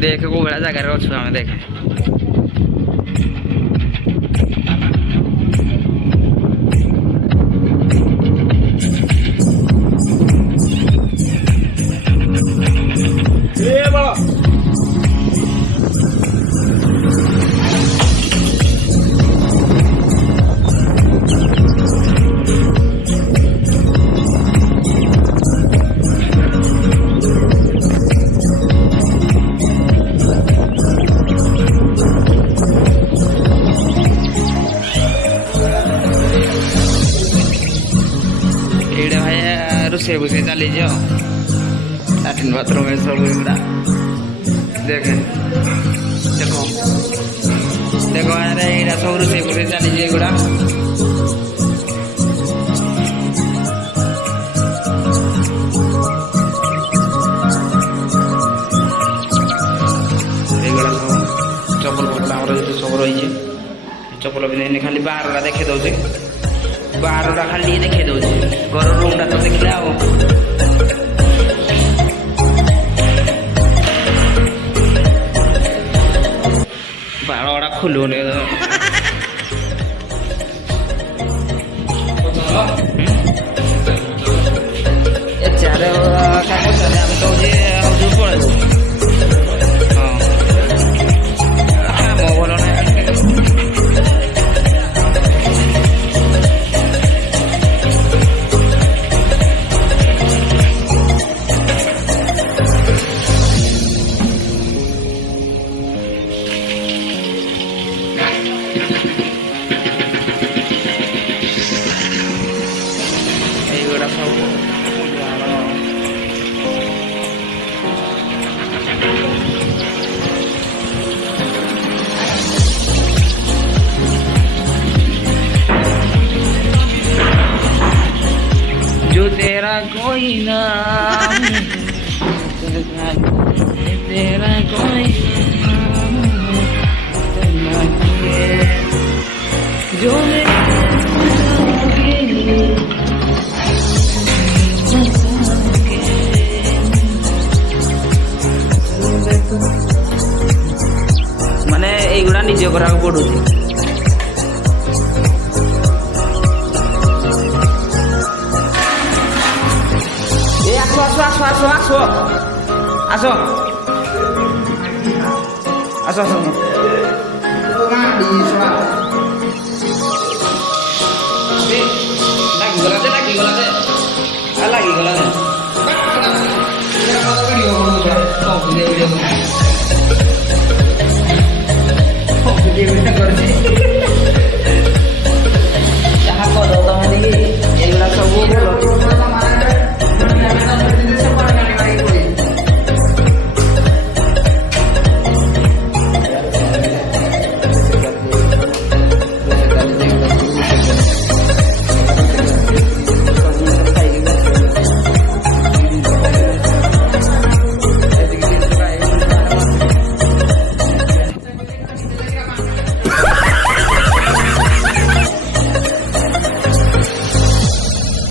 देख को बड़ा जगह अच्छे आम देखे रोसे भूसे चली जाओ लैट्रिन बाथरूम में सब गुड़ा देखे देखो देखो यार ये सब रोसे भूसे चली जाए गुड़ा एगुड़ा सब चप्पल पकड़ा हमारा जो सब रही है चप्पल भी खाली बाहर देखे दौचे बाहर खाली देखे दौचे घर रूम तो देखले आओ बाड़ा खुलू चारे आम तो हजू पड़े काम भल ना जो तेरा कोई नाम तेरा कोई जो माने एगुड़ा निजे करा पड़ू आसो lagi gula deh.